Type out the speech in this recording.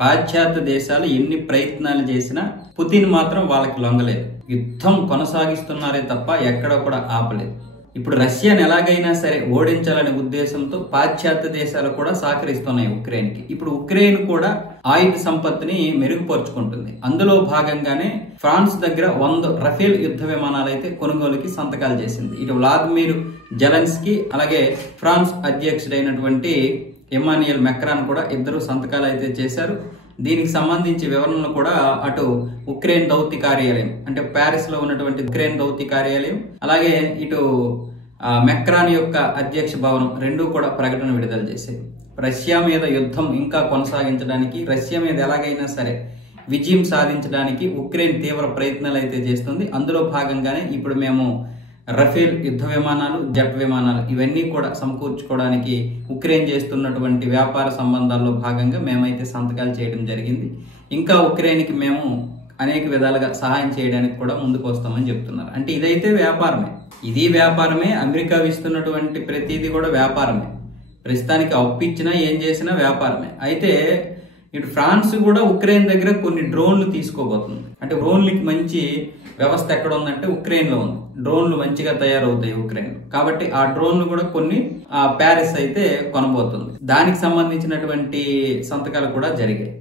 పాశ్చాత్య దేశాలు ఎన్ని ప్రయత్నాలు చేసినా పుతిన్ మాత్రం వాళ్ళకి లొంగలేదు. యుద్ధం కొనసాగిస్తున్నారే తప్ప ఎక్కడ కూడా ఆపలేదు. ఇప్పుడు రష్యాను ఎలాగైనా సరే ఓడించాలనే ఉద్దేశంతో పాశ్చాత్య దేశాలు కూడా సహకరిస్తున్నాయి ఉక్రెయిన్కి. ఇప్పుడు ఉక్రెయిన్ కూడా ఆయుధ సంపత్తిని మెరుగుపరుచుకుంటుంది. అందులో భాగంగానే ఫ్రాన్స్ దగ్గర 100 రఫేల్ యుద్ధ విమానాలు అయితే కొనుగోలుకి సంతకాలు చేసింది. ఇటు వ్లాదిమిర్ జెలెన్స్కీ అలాగే ఫ్రాన్స్ అధ్యక్షుడైనటువంటి ఎమాన్యుయల్ మెక్రాన్ కూడా ఇద్దరు సంతకాలు అయితే చేశారు. దీనికి సంబంధించి వివరణలు కూడా అటు ఉక్రెయిన్ దౌత్య కార్యాలయం అంటే ప్యారిస్ లో ఉన్నటువంటి ఉక్రెయిన్ దౌత్య కార్యాలయం అలాగే ఇటు మెక్రాన్ యొక్క అధ్యక్ష భవనం రెండూ కూడా ప్రకటన విడుదల చేశాయి. రష్యా మీద యుద్ధం ఇంకా కొనసాగించడానికి, రష్యా మీద ఎలాగైనా సరే విజయం సాధించడానికి ఉక్రెయిన్ తీవ్ర ప్రయత్నాలు అయితే చేస్తుంది. అందులో భాగంగానే ఇప్పుడు మేము రఫేల్ యుద్ధ విమానాలు, జెట్ విమానాలు ఇవన్నీ కూడా సమకూర్చుకోవడానికి ఉక్రెయిన్ చేస్తున్నటువంటి వ్యాపార సంబంధాల్లో భాగంగా మేమైతే సంతకాలు చేయడం జరిగింది. ఇంకా ఉక్రెయిన్కి మేము అనేక విధాలుగా సహాయం చేయడానికి కూడా ముందుకు వస్తామని చెప్తున్నారు. అంటే ఇదైతే వ్యాపారమే, ఇది వ్యాపారమే. అమెరికా ఇస్తున్నటువంటి ప్రతిదీ కూడా వ్యాపారమే. ప్రస్తుతానికి అప్పిచ్చినా ఏం చేసినా వ్యాపారమే. అయితే ఇటు ఫ్రాన్స్ కూడా ఉక్రెయిన్ దగ్గర కొన్ని డ్రోన్లు తీసుకోబోతుంది. అంటే డ్రోన్లకి మంచి వ్యవస్థ ఎక్కడ ఉందంటే ఉక్రెయిన్ లో ఉంది. డ్రోన్లు మంచిగా తయారవుతాయి ఉక్రెయిన్. కాబట్టి ఆ డ్రోన్లు కూడా కొన్ని ప్యారిస్ అయితే కొనబోతుంది. దానికి సంబంధించినటువంటి సంతకాలు కూడా జరిగాయి.